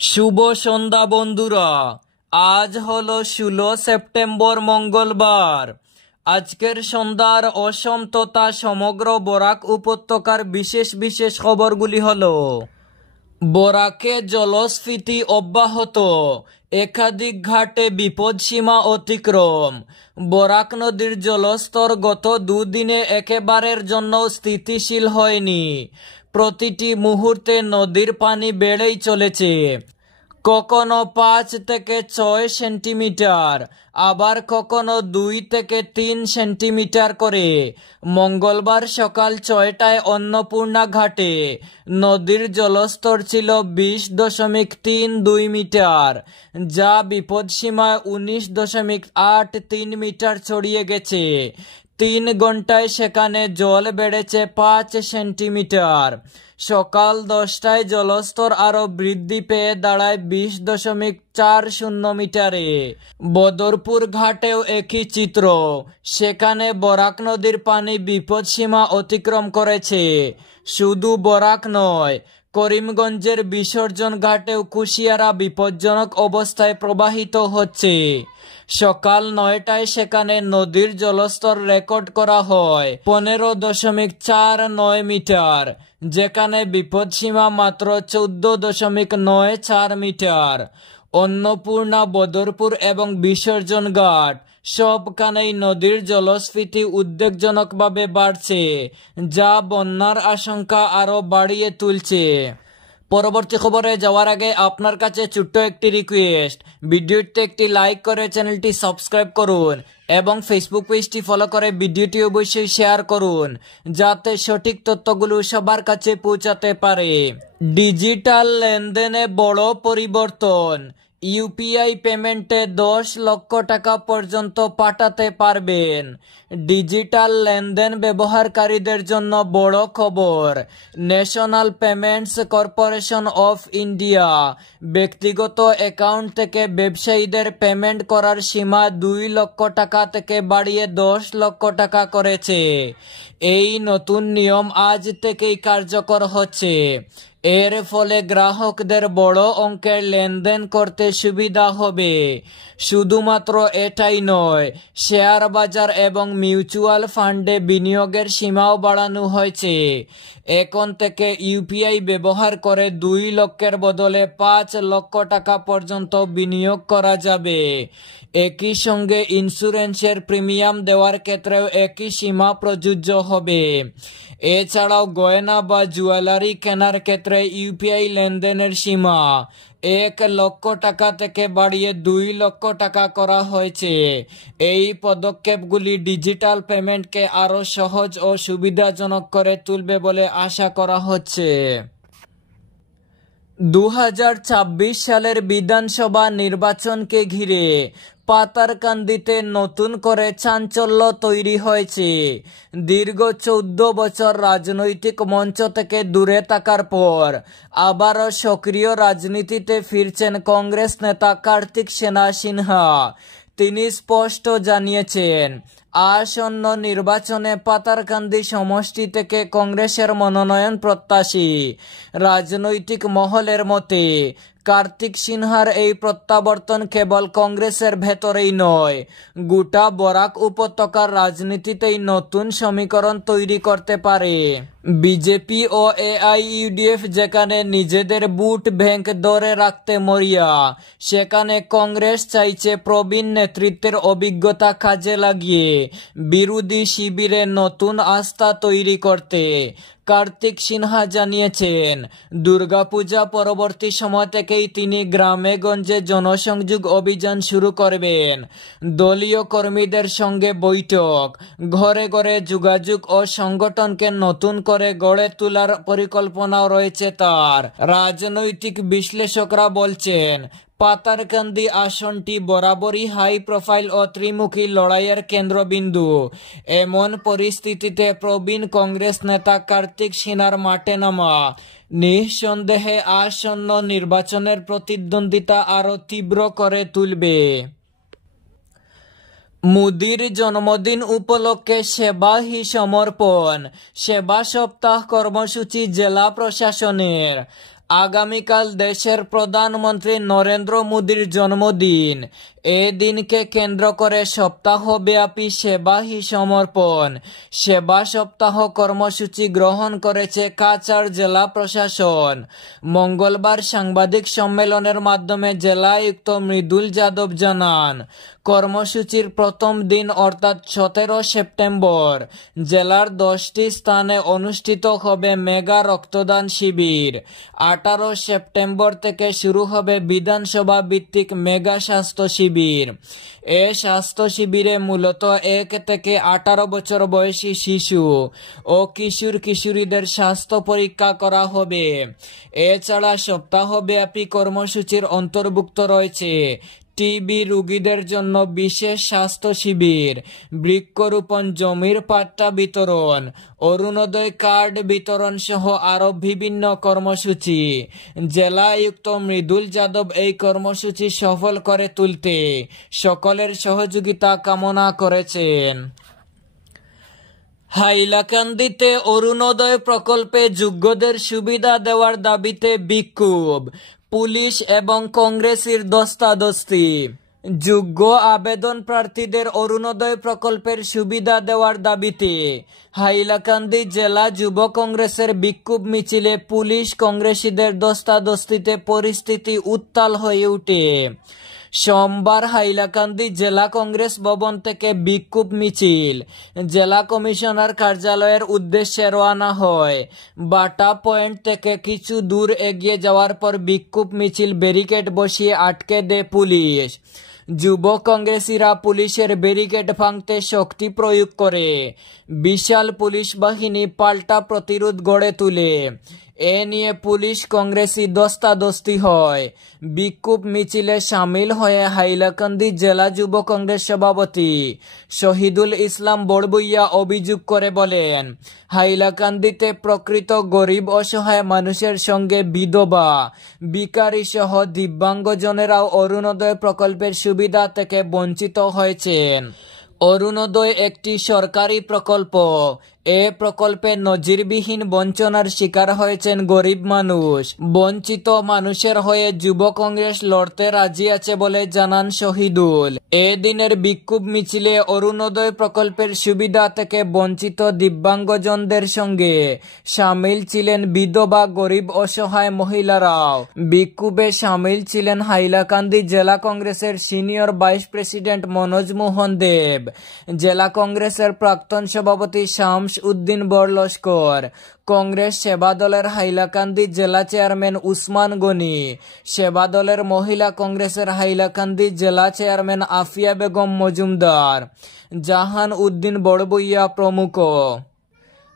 শুভ সন্ধ্যা বন্ধুরা। আজ হলো 16 সেপ্টেম্বর মঙ্গলবার। আজকের সন্ধ্যার অসম তথা সমগ্র বরাক উপত্যকার বিশেষ বিশেষ খবরগুলি হলো: বরাকে জলস্ফীতি অব্যাহত, একাধিক ঘাটে বিপদসীমা অতিক্রম। বরাক নদীর জলস্তর গত দুদিনে একেবারের জন্য স্থিতিশীল হয়নি। প্রতিটি মুহূর্তে নদীর পানি বেড়েই চলেছে, কখনো 5 থেকে 6 সেন্টিমিটার, আবার কখনো 2 থেকে 3 সেন্টিমিটার করে। মঙ্গলবার সকাল 6টায় অন্নপূর্ণা ঘাটে নদীর জলস্তর ছিল 20.32 মিটার, যা বিপদসীমায় 19.83 মিটার ছড়িয়ে গেছে। 3 ঘন্টায় সেখানে জল বেড়েছে 5 সেন্টিমিটার। সকাল 10টায় জলস্তর আরো বৃদ্ধি পেয়ে দাঁড়ায় 20.40 মিটারে। বদরপুর ঘাটেও একই চিত্র, সেখানে বরাক নদীর পানি বিপদসীমা অতিক্রম করেছে। শুধু বরাক নয়, করিমগঞ্জের বিসর্জন ঘাটেও কুশিয়ারা বিপজ্জনক অবস্থায় প্রবাহিত হচ্ছে। সকাল 9টায় সেখানে নদীর জলস্তর রেকর্ড করা হয় 15.49 মিটার, যেখানে বিপদসীমা মাত্র 14.94 মিটার। অন্নপূর্ণা, বদরপুর এবং বিসর্জন ঘাট সবখানেই নদীর জলস্ফীতি উদ্বেগজনকভাবে বাড়ছে, যা বন্যার আশঙ্কা আরো বাড়িয়ে তুলছে। পরবর্তী খবরে যাওয়ার আগে আপনার কাছে ছোট্ট একটি রিকোয়েস্ট, ভিডিওতে একটি লাইক করে চ্যানেলটি সাবস্ক্রাইব করুন এবং ফেসবুক পেজটি ফলো করে ভিডিওটি অবশ্যই শেয়ার করুন, যাতে সঠিক তথ্যগুলো সবার কাছে পৌঁছাতে পারে। ডিজিটাল লেনদেনে বড় পরিবর্তন, ইউপিআই পেমেন্টে 10 লক্ষ টাকা পর্যন্ত পাঠাতে পারবেন। ডিজিটাল লেনদেন ব্যবহারকারীদের জন্য বড় খবর। National payments corporation of India ব্যক্তিগত অ্যাকাউন্ট থেকে ব্যবসায়ীদের পেমেন্ট করার সীমা 2 লক্ষ টাকা থেকে বাড়িয়ে 10 লক্ষ টাকা করেছে। এই নতুন নিয়ম আজ থেকেই কার্যকর হচ্ছে। এর ফলে গ্রাহকদের বড় অঙ্কের লেনদেন করতে সুবিধা হবে। শুধুমাত্র এটাই নয়, শেয়ার বাজার এবং মিউচুয়াল ফান্ডে বিনিয়োগের সীমাও বাড়ানো হয়েছে। এখন থেকে ইউপিআই ব্যবহার করে 2 লক্ষের বদলে 5 লক্ষ টাকা পর্যন্ত বিনিয়োগ করা যাবে। একই সঙ্গে ইন্স্যুরেন্সের প্রিমিয়াম দেওয়ার ক্ষেত্রেও একই সীমা প্রযোজ্য হবে। এছাড়াও গয়না বা জুয়েলারি কেনার ক্ষেত্রে ইউপিআই লেনদেনের সীমা 1 লক্ষ টাকা থেকে বাড়িয়ে 2 লক্ষ টাকা করা হয়েছে। এই পদক্ষেপগুলি ডিজিটাল পেমেন্টকে আরো সহজ ও সুবিধাজনক করে তুলবে বলে আশা করা হচ্ছে। 2026 সালের বিধানসভা নির্বাচনকে ঘিরে পাতারকান্দিতে নতুন করে চাঞ্চল্য তৈরি হয়েছে। দীর্ঘ 14 বছর রাজনৈতিক মঞ্চ থেকে দূরে থাকার পর আবারও সক্রিয় রাজনীতিতে ফিরছেন কংগ্রেস নেতা কার্তিক সেনা সিনহা। তিনি স্পষ্ট জানিয়েছেন, আসন্ন নির্বাচনে পাতারকান্দি সমষ্টি থেকে কংগ্রেসের মনোনয়ন প্রত্যাশী। রাজনৈতিক মহলের মতে কার্তিক সিনহার এই প্রত্যাবর্তন কেবল কংগ্রেসের ভেতরেই নয়, গোটা বরাক উপত্যকার রাজনীতিতেই নতুন সমীকরণ তৈরি করতে পারে। বিজেপি ও এআইইউডিএফ যেখানে নিজেদের ভোট ব্যাংক ধরে রাখতে মরিয়া, সেখানে কংগ্রেস চাইছে প্রবীণ নেতৃত্বের অভিজ্ঞতা কাজে লাগিয়ে বিরোধী শিবিরে নতুন আস্থা তৈরি করতে। কার্তিক সিনহা জানিয়েছেন, দুর্গাপূজা পরবর্তী সময় থেকেই তিনি গ্রামে গঞ্জে জনসংযোগ অভিযান শুরু করবেন। দলীয় কর্মীদের সঙ্গে বৈঠক, ঘরে ঘরে যোগাযোগ ও সংগঠনকে নতুন করে গড়ে তোলার পরিকল্পনাও রয়েছে তার। রাজনৈতিক বিশ্লেষকরা বলছেন, পাতারকান্দি আসনটি বরাবরই হাই প্রোফাইল ও ত্রিমুখী লড়াইয়ের কেন্দ্রবিন্দু। এমন পরিস্থিতিতে প্রবীণ কংগ্রেস নেতা কার্তিক সিনহার মাঠে নামা নিঃসন্দেহে আসন্ন নির্বাচনের প্রতিদ্বন্দ্বিতা আরো তীব্র করে তুলবে। মোদির জন্মদিন উপলক্ষে সেবা হি সমর্পণ সেবা সপ্তাহ কর্মসূচি জেলা প্রশাসনের। আগামীকাল দেশের প্রধানমন্ত্রী নরেন্দ্র মোদীর জন্মদিন। এ দিনকে কেন্দ্র করে সপ্তাহব্যাপী সেবা হি সমর্পণ সেবা সপ্তাহ কর্মসূচি গ্রহণ করেছে কাছাড় জেলা প্রশাসন। মঙ্গলবার সাংবাদিক সম্মেলনের মাধ্যমে জেলায়ুক্ত মৃদুল যাদব জানান, কর্মসূচির প্রথম দিন অর্থাৎ 17 সেপ্টেম্বর জেলার 10টি স্থানে অনুষ্ঠিত হবে মেগা রক্তদান শিবির। 18 সেপ্টেম্বর থেকে শুরু হবে বিধানসভা ভিত্তিক মেগা স্বাস্থ্য শিবির। এ স্বাস্থ্য শিবিরে মূলত 1 থেকে 18 বছর বয়সী শিশু ও কিশোর কিশোরীদের স্বাস্থ্য পরীক্ষা করা হবে। এছাড়া সপ্তাহব্যাপী কর্মসূচির অন্তর্ভুক্ত রয়েছে টিবি রোগীদের জন্য বিশেষ স্বাস্থ্য শিবির, বৃক্ষরোপণ, জমির পাট্টা বিতরণ, অরুণোদয় কার্ড বিতরণ সহ আরো বিভিন্ন কর্মসূচি। জেলায়ুক্ত মৃদুল যাদব এই কর্মসূচি সফল করে তুলতে সকলের সহযোগিতা কামনা করেছেন। হাইলাকান্দিতে অরুণোদয় প্রকল্পে যোগ্যদের সুবিধা দেওয়ার দাবিতে বিক্ষোভ, পুলিশ এবং কংগ্রেসের ধস্তাধস্তি। যোগ্য আবেদন প্রার্থীদের অরুণোদয় প্রকল্পের সুবিধা দেওয়ার দাবিতে হাইলাকান্দি জেলা যুব কংগ্রেসের বিক্ষোভ মিছিলে পুলিশ কংগ্রেসীদের ধস্তাধস্তিতে পরিস্থিতি উত্তাল হয়ে ওঠে। সোমবার হাইলাকান্দি জেলা কংগ্রেস ভবন থেকে বিক্ষোভ মিছিল জেলা কমিশনার কার্যালয়ের উদ্দেশ্যে রওনা হয়। বাটা পয়েন্ট থেকে কিছু দূর এগিয়ে যাওয়ার পর বিক্ষোভ মিছিল ব্যারিকেড বসিয়ে আটকে দেয় পুলিশ। যুব কংগ্রেসীরা পুলিশের ব্যারিকেড ভাঙতে শক্তি প্রয়োগ করে বিশাল পুলিশ বাহিনী পাল্টা প্রতিরোধ গড়ে তোলে। এ নিয়ে পুলিশ কংগ্রেসী ধস্তাধস্তি হয়। বিক্ষোভ মিছিলে সামিল হয়ে হাইলাকান্দি জেলা যুব কংগ্রেস সভাপতি শহীদুল ইসলাম বড়বুইয়া অভিযোগ করে বলেন, হাইলাকান্দিতে প্রকৃত গরিব অসহায় মানুষের সঙ্গে বিধবা, ভিখারি সহ দিব্যাঙ্গজনেরাও অরুণোদয় প্রকল্পের সুবিধা থেকে বঞ্চিত হয়েছেন। অরুণোদয় একটি সরকারি প্রকল্প। এ প্রকল্পে নজিরবিহীন বঞ্চনার শিকার হয়েছেন গরিব মানুষ। বঞ্চিত মানুষের হয়ে যুব কংগ্রেস লড়তে রাজি আছে বলে জানান শহীদুল। এ দিনের বিক্ষোভ মিছিলে অরুণোদয় প্রকল্পের সুবিধা থেকে বঞ্চিত দিব্যাঙ্গজনদের সঙ্গে সামিল ছিলেন বিধবা, গরিব, অসহায় মহিলারাও। বিক্ষোভে সামিল ছিলেন হাইলাকান্দি জেলা কংগ্রেসের সিনিয়র ভাইস প্রেসিডেন্ট মনোজ মোহন দেব, জেলা কংগ্রেসের প্রাক্তন সভাপতি শামস উদ্দিন বড়লস্কর, কংগ্রেস সেবা দলের হাইলাকান্দি জেলা চেয়ারম্যান উসমান গনি, সেবা দলের মহিলা কংগ্রেসের হাইলাকান্দি জেলা চেয়ারম্যান আফিয়া বেগম মজুমদার, জাহান উদ্দিন বড়বুইয়া প্রমুখ।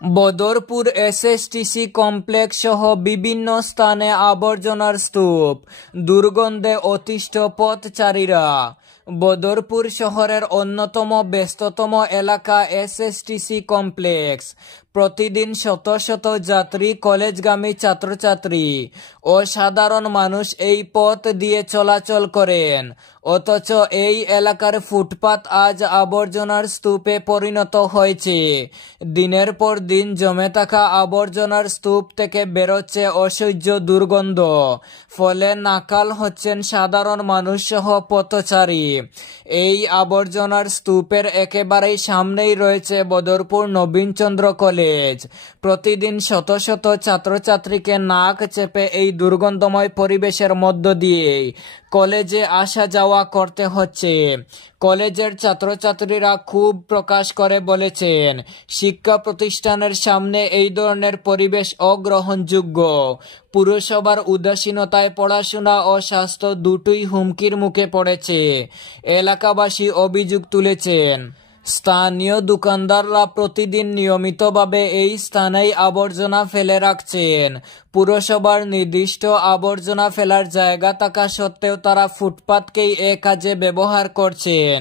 বদরপুর এসএসটিসি কমপ্লেক্স সহ বিভিন্ন স্থানে আবর্জনার স্তূপ, দুর্গন্ধে অতিষ্ঠ পথচারীরা। বদরপুর শহরের অন্যতম ব্যস্ততম এলাকা এসএসটিসি কমপ্লেক্স। প্রতিদিন শত শত যাত্রী, কলেজগামী ছাত্রছাত্রী ও সাধারণ মানুষ এই পথ দিয়ে চলাচল করেন। অথচ এই এলাকার ফুটপাত আজ আবর্জনার স্তূপে পরিণত হয়েছে। দিনের পর দিন জমে থাকা আবর্জনার স্তূপ থেকে বেরোচ্ছে অসহ্য দুর্গন্ধ। ফলে নাকাল হচ্ছেন সাধারণ মানুষ সহ পথচারী। এই আবর্জনার স্তূপের একেবারেই সামনেই রয়েছে বদরপুর নবীনচন্দ্র কলেজ। প্রতিদিন শত শত ছাত্রছাত্রীকে নাক চেপে এই দুর্গন্ধময় পরিবেশের মধ্য দিয়ে কলেজে আসা যাওয়া করতে হচ্ছে। কলেজের ছাত্রছাত্রীরা ক্ষোভ প্রকাশ করে বলেছেন, শিক্ষা প্রতিষ্ঠানের সামনে এই ধরনের পরিবেশ অগ্রহণযোগ্য। পুরসভার উদাসীনতায় পড়াশোনা ও স্বাস্থ্য দুটোই হুমকির মুখে পড়েছে। এলাকাবাসী অভিযোগ তুলেছেন। স্থানীয় দোকানদাররা প্রতিদিন নিয়মিতভাবে এই স্থানেই আবর্জনা ফেলে রাখছেন। পুরসভার নির্দিষ্ট আবর্জনা ফেলার জায়গা থাকা সত্ত্বেও তারা ফুটপাতকেই এ কাজে ব্যবহার করছেন।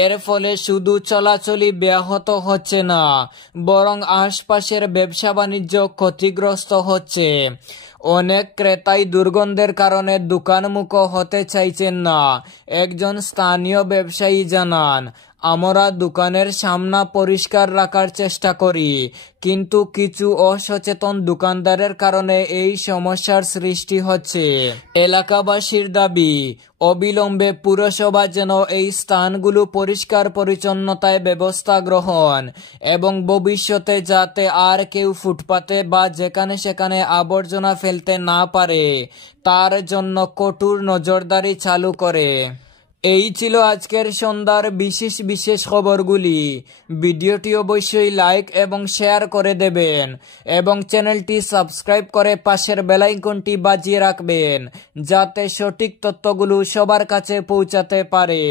এর ফলে শুধু চলাচলই ব্যাহত হচ্ছে না, বরং আশপাশের ব্যবসা বাণিজ্য ক্ষতিগ্রস্ত হচ্ছে। অনেক ক্রেতাই দুর্গন্ধের কারণে দোকানমুখো হতে চাইছেন না। একজন স্থানীয় ব্যবসায়ী জানান, আমরা দোকানের সামনা পরিষ্কার রাখার চেষ্টা করি, কিন্তু কিছু অসচেতন দোকানদারের কারণে এই সমস্যার সৃষ্টি হচ্ছে। এলাকাবাসীর দাবি, অবিলম্বে পুরসভা যেন এই স্থানগুলো পরিষ্কার পরিচ্ছন্নতায় ব্যবস্থা গ্রহণ এবং ভবিষ্যতে যাতে আর কেউ ফুটপাতে বা যেখানে সেখানে আবর্জনা ফেলতে না পারে তার জন্য কঠোর নজরদারি চালু করে। এই ছিল আজকের সন্ধ্যার বিশেষ খবরগুলি। ভিডিওটি অবশ্যই লাইক এবং শেয়ার করে দেবেন এবং চ্যানেলটি সাবস্ক্রাইব করে পাশের বেল আইকনটি বাজিয়ে রাখবেন যাতে সঠিক তথ্যগুলো সবার কাছে পৌঁছাতে পারে।